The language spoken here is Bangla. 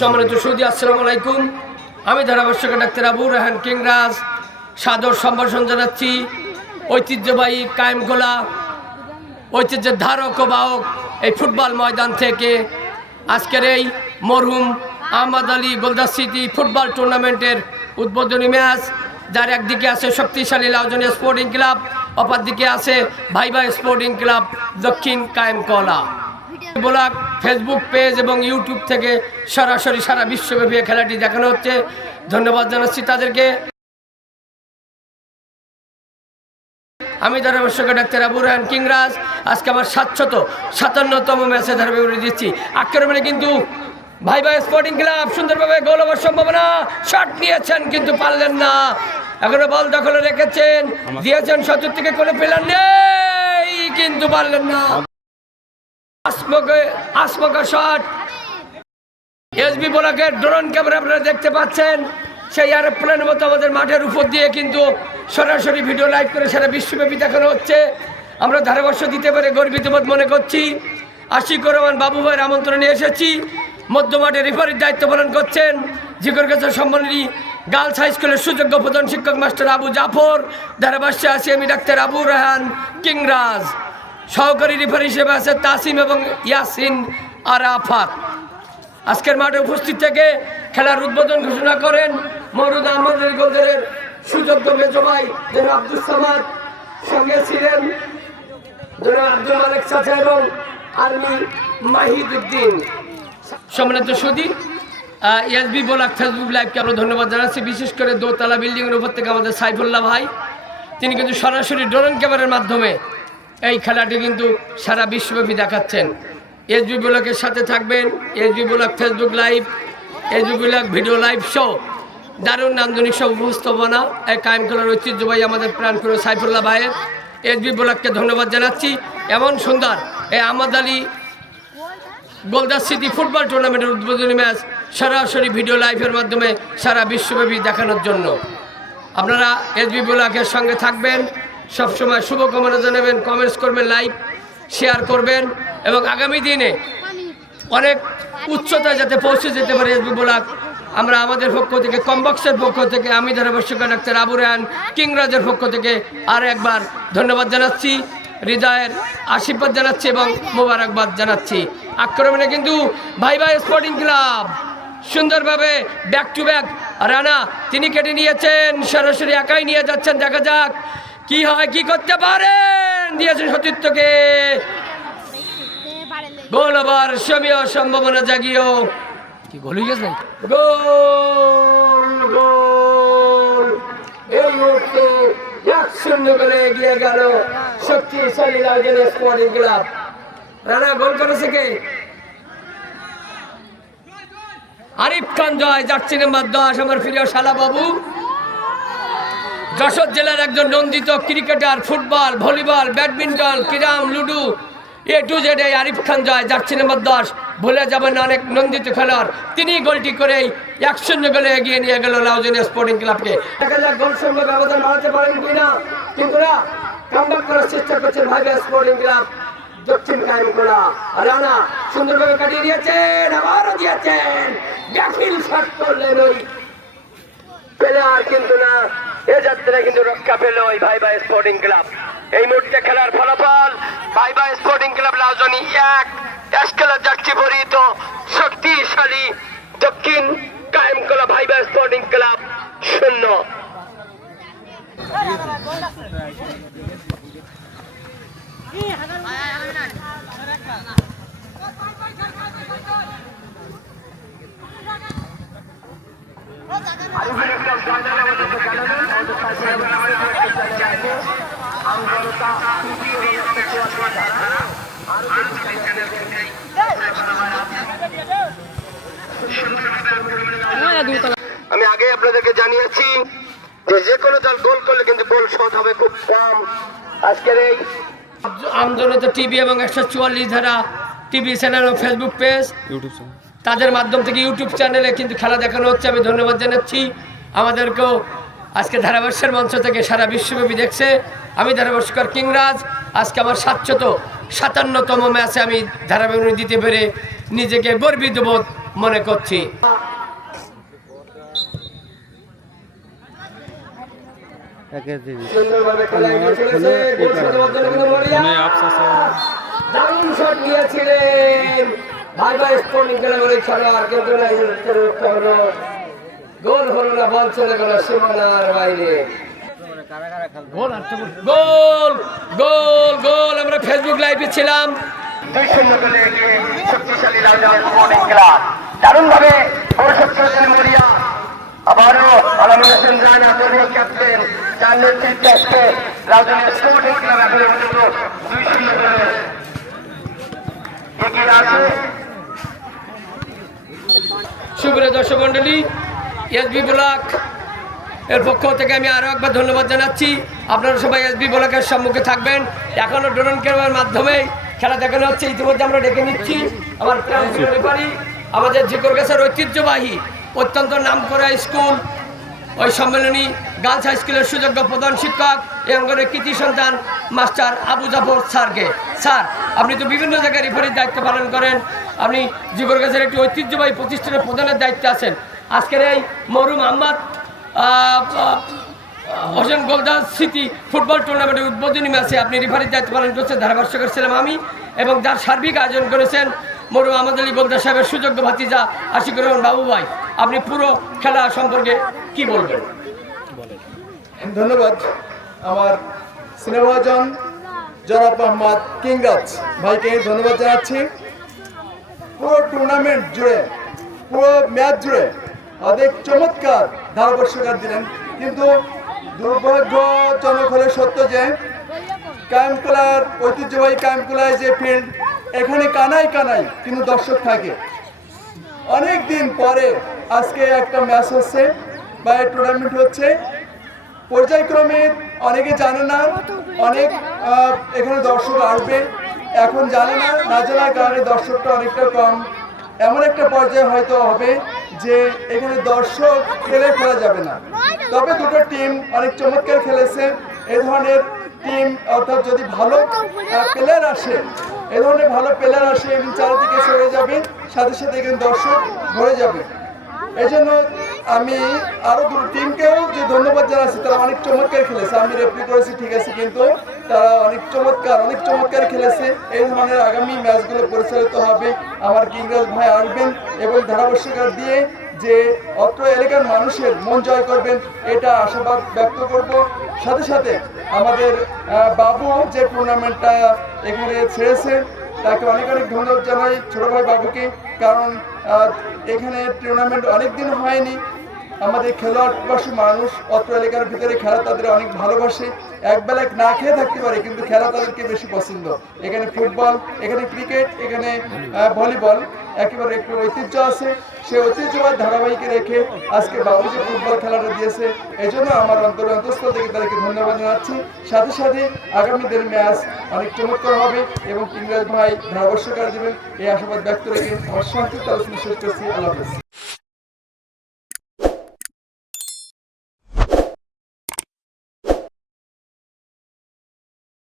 সম্মানিত সুদী, আসসালামু আলাইকুম। আমি ধারাভাষ্যকার ডাক্তার আবু রায়হান কিংরাজ সাদর সম্ভাষণ জানাচ্ছি। ঐতিহ্যবাহী কায়েমখোলা ঐতিহ্যের ধারক ও বাহক এই ফুটবল ময়দান থেকে আজকের এই মরহুম আহমদ আলী গোলদার স্মৃতি ফুটবল টুর্নামেন্টের উদ্বোধনী ম্যাচ, যার একদিকে আছে শক্তিশালী লাউজনি স্পোর্টিং ক্লাব, অপরদিকে আছে ভাইবা স্পোর্টিং ক্লাব দক্ষিণ কায়েমখোলা। ব্লগ, ফেসবুক পেজ এবং ইউটিউব থেকে সরাসরি সারা বিশ্বব্যাপী খেলাটি দেখানো হচ্ছে। ধন্যবাদ জানাচ্ছি তাদেরকে। আমি ধারাভাষ্যকার ডাক্তার আবু রায়হান কিংরাজ আজকে আমার 757তম ম্যাচে ধারাভাষ্য দিচ্ছি। আক্রমণে কিন্তু ভাইবা স্পোর্টিং ক্লাব সুন্দরভাবে গোল হওয়ার সম্ভাবনা, শট নিয়েছেন কিন্তু পারলেন না। এখনো বল দখলে রেখেছেন, দিয়েছেন 70 থেকে কোনো প্লেয়ার নেই কিন্তু পারলেন না। আসমকা শট, এসবি ব্লকের ড্রোন ক্যামেরা আপনারা দেখতে পাচ্ছেন। সেই এরোপ্লেনের মতো আমাদের মাঠের উপর দিয়ে কিন্তু সরাসরি ভিডিও লাইভ করে সারা বিশ্বব্যাপী দেখানো হচ্ছে। আমরা ধারাভাষ্য দিতে পেরে গর্বিত বোধ মনে করছি। আশিকুর রহমান বাবু ভাইয়ের আমন্ত্রণে এসেছি। মধ্যমাঠে রেফারির দায়িত্ব পালন করছেন জিকরগাছা সম্মানী গার্লস হাই স্কুলের সুযোগ্য প্রধান শিক্ষক মাস্টার আবু জাফর। ধারাভাষ্যে আছি আমি ডাক্তার আবু রায়হান কিংরাজ। সহকারী রেফারি হিসেবে আছে তাসিম এবং ইয়াসিন আরাফাত। আজকের মাঠে উপস্থিত থেকে খেলার উদ্বোধন ঘোষণা করেন মরহুম আহমদ আলী গোলদারের সুযোগ্য মেজো ভাই জনাব আব্দুল সামাদ, সঙ্গে ছিলেন জনাব আব্দুল মালিক চাচা এবং আর্মি মাহিদুদ্দিন। সম্মানিত সুদী, এসবি ব্লক ফেসবুক লাইভকে আমরা ধন্যবাদ জানাচ্ছি। বিশেষ করে দোতলা বিল্ডিংয়ের উপর থেকে আমাদের সাইফুল্লাহ ভাই, তিনি কিন্তু সরাসরি ড্রোন ক্যামেরার মাধ্যমে এই খেলাটি কিন্তু সারা বিশ্বব্যাপী দেখাচ্ছেন। এসবি ব্লকের সাথে থাকবেন। SB block Facebook live, SB block video live show, দারুণ নান্দনিক সব উপস্থাপনা এই কায়েমখোলার ঐতিহ্যবাহী আমাদের প্রাণপ্রিয় সাইফুল্লাহ ভাইয়ের। এসবি ব্লককে ধন্যবাদ জানাচ্ছি। এমন সুন্দর এই আহমদ আলী গোলদার স্মৃতি ফুটবল টুর্নামেন্টের উদ্বোধনী ম্যাচ সরাসরি ভিডিও লাইভের মাধ্যমে সারা বিশ্বব্যাপী দেখানোর জন্য আপনারা এসবি ব্লকের সঙ্গে থাকবেন। সবসময় শুভকামনা জানাবেন, কমেন্টস করবেন, লাইক শেয়ার করবেন এবং আগামী দিনে অনেক উচ্চতায় যাতে পৌঁছে যেতে পারে এসবি ব্লক, আমরা আমাদের পক্ষ থেকে কমবক্সের পক্ষ থেকে আমি ধারাভাষ্যকার ডাক্তার আবু রায়হান কিংরাজের পক্ষ থেকে আর একবার ধন্যবাদ জানাচ্ছি, হৃদয়ের আশীর্বাদ জানাচ্ছি এবং মোবারকবাদ জানাচ্ছি। আক্রমণে কিন্তু ভাইবা স্পোর্টিং ক্লাব সুন্দরভাবে ব্যাক টু ব্যাক রানা তিনি কেটে নিয়েছেন, সরাসরি একাই নিয়ে যাচ্ছেন। দেখা যাক কি হয়, কি করতে পারেন। দিয়েছেন সতীর্থকে গোল আবার সমীয় সম্ভাবনা জাগিয়েও কি গোল হয়ে গেছে। গোল গোল এই মুহূর্তে 1-0 করে এগিয়ে গেল শক্তিশালী লাউজনি স্পোর্টিং ক্লাব। রানা গোল করেছে কে? আরিফ খান জয়, জার্সি নাম্বার 10 আমার প্রিয় শালা বাবু। যশোর জেলার একজন নন্দিত cricketer, football, volleyball, badminton, carrom, ludo A to Z এই আরিফ খান জয়, জার্সি নাম্বার 10, ভুলে যাবেন অনেক নন্দিত খেলোয়াড়। তিনি গোলটি করেই 1-0 গোলে এগিয়ে নিয়ে গেল লাউজনি স্পোর্টিং ক্লাবকে। দেখা যাক গোল সংখ্যা ব্যবধান বাড়াতে পারেন কিনা, কিন্তু না, কামব্যাক করার চেষ্টা করছেন ভাইবা স্পোর্টিং ক্লাব দক্ষিণ কায়েমখোলা। রানা সুন্দরভাবে কাটিয়ে দিয়েছেন, আবারও দিয়েছেন, ব্যাকিল শট করলেন ওই প্লেয়ার, কিন্তু না, এ যাত্রা কিন্তু রক্ষা পেল ওই ভাইবা স্পোর্টিং ক্লাব। এই মুহূর্তে খেলার ফলাফল ভাইবা স্পোর্টিং ক্লাব লাউজনি 1, এসকেলা জার্সি পরিহিত শক্তিশালী দক্ষিণ কায়েমখোলা ভাইবা স্পোর্টিং ক্লাব 0। আমি আগে আপনাদেরকে জানিয়েছি যে কোনো দল গোল করলে কিন্তু গোল শট হবে খুব কম। আজকের এই আমজনতা টিভি এবং 144 ধারা টিভি চ্যানেল ও ফেসবুক পেজ, ইউটিউব চ্যানেল, তাদের মাধ্যম থেকে ইউটিউব চ্যানেলে কিন্তু খেলা দেখানো হচ্ছে। আমি ধন্যবাদ জানাচ্ছি আমাদেরকেও আজকে ধারাভাষ্যের মঞ্চ থেকে সারা বিশ্বব্যাপী দেখছে। আমি ধারাভাষ্যকার কিংরাজ আজকে আমার 57তম ম্যাচে আমি ধারাবাহিক দিতে পেরে নিজেকে গর্বিত বোধ মনে করছি। দারুণ শট নিয়েছিলেন ভাই ভাই স্পোর্টিং ক্লাবের খেলোয়াড়, কিন্তু গোল হলো না, বল চলে গেল সীমানার বাইরে। গোল গোল গোল। আমরা ফেসবুক লাইভে ছিলাম। 2-0 গোলে এগিয়ে শক্তিশালী রাজধানী স্পোর্টিং ক্লাব দারুণ ভাবে পরিশোধ করেছেন মরিয়া। আবারও আলমী হোসেন রানা দলীয় ক্যাপ্টেন তার নেতৃত্বে আজকে রাজধানী স্পোর্টিং ক্লাব এখন পর্যন্ত 2-0 গোলে এগিয়ে আছে। সুপ্রিয় দর্শক মন্ডলী, এসবি ব্লক এর পক্ষ থেকে আমি আরও একবার ধন্যবাদ জানাচ্ছি। আপনারা সবাই এসবি ব্লকের সম্মুখে থাকবেন। এখনও ড্রোন ক্যামেরার মাধ্যমে খেলা দেখানো হচ্ছে। ইতিমধ্যে আমরা ডেকে নিচ্ছি আমার রেফারি, আমাদের ঝিকরগাছার ঐতিহ্যবাহী অত্যন্ত নামকরা স্কুল ওই সম্মেলনী গার্লস হাই স্কুলের সুযোগ্য প্রধান শিক্ষক এই অঙ্গনের কৃতি সন্তান মাস্টার আবু জাফর স্যারকে। স্যার, আপনি তো বিভিন্ন জায়গায় রেফারির দায়িত্ব পালন করেন, আপনি ঝিকরগাছার একটি ঐতিহ্যবাহী প্রতিষ্ঠানের প্রধানের দায়িত্বে আছেন। আজকের এই মরহুম আহমদ হোসেন গোলদাস স্মৃতি ফুটবল টুর্নামেন্টের উদ্বোধনী ম্যাচে আপনি রেফারির দায়িত্ব পালন করছেন। ধারাভাষ্যকার ছিলাম আমি, এবং যার সার্বিক আয়োজন করেছেন মরহুম আহমদ আলী গোলদাস সাহেবের সুযোগ্য ভাতিজা আশিকুর রহমান বাবু ভাই। আপনি পুরো খেলা সম্পর্কে কি বলবেন? ধন্যবাদ আমার স্নেহভাজন জনাব মোহাম্মদ কিংরাজ ভাইকে ধন্যবাদ জানাচ্ছি। পুরো টুর্নামেন্ট জুড়ে, পুরো ম্যাচ জুড়ে অনেক চমৎকার ধারাভাষ্যকার দিলেন, কিন্তু দুর্ভাগ্যজনক হলে সত্য যে কায়েমকোলার ঐতিহ্যবাহী কায়েমকোলায় যে ফিল্ড, এখানে কানায় কানায় কিন্তু দর্শক থাকে। অনেক দিন পরে আজকে একটা ম্যাচ হচ্ছে বা টুর্নামেন্ট হচ্ছে। পর্যায়ক্রমে অনেকে জানে না, অনেক এখানে দর্শক আসবে, এখন জানে না, না জানার কারণে দর্শকটা অনেকটা কম। এমন একটা পর্যায়ে হয়তো হবে যে এখানে দর্শক খেলে ফেলা যাবে না। তবে দুটো টিম অনেক চমৎকার খেলেছে। এই ধরনের টিম, অর্থাৎ যদি ভালো প্লেয়ার আসে, এ ধরনের ভালো প্লেয়ার আসে এবং চারিদিকে সরে যাবে, সাথে সাথে এখানে দর্শক ভরে যাবে। এই জন্য আমি আরো দুটো টিমকেও যে ধন্যবাদ জানাচ্ছি, তারা অনেক চমৎকার খেলেছে। আমি রেফারি করেছি ঠিক আছে, কিন্তু তারা অনেক চমৎকার খেলেছে। এই ধরনের আগামী ম্যাচগুলো পরিচালিত হবে। আমার কিংরাজ ভাই আসবেন এবং ধারাভাষ্যকার দিয়ে যে অত্র এলাকার মানুষের মন জয় করবেন, এটা আশাবাদ ব্যক্ত করব। সাথে সাথে আমাদের বাবু যে টুর্নামেন্টটা এখানে ছেড়েছে, তাকে অনেক ধন্যবাদ জানাই ছোট ভাই বাবুকে, কারণ এখানে টুর্নামেন্ট অনেক দিন হয়নি। আমাদের খেলোয়াড়বাসী মানুষ অত্র এলাকার ভিতরে খেলা তাদের অনেক ভালোবাসে। একবেলা না খেয়ে থাকতে পারে, কিন্তু খেলা তাদেরকে বেশি পছন্দ। এখানে ফুটবল, এখানে ক্রিকেট, এখানে ভলিবল, একেবারে একটু ঐতিহ্য আছে। সেই ঐতিহ্যবাদ ধারাবাহিকে রেখে আজকে বাবু যে ফুটবল খেলাটা দিয়েছে, এই জন্য আমার অন্তঃস্থল থেকে তাদেরকে ধন্যবাদ জানাচ্ছি। সাথে সাথে আগামী দিনের ম্যাচ অনেক চমৎকার হবে এবং কিংরাজ ভাই ধারাভাষ্যকার দেবেন, এই আশাবাদ ব্যক্ত রেখে আমার সংক্ষিপ্ত আলোচনা শেষ করছি। আল্লাহ হাফেজ।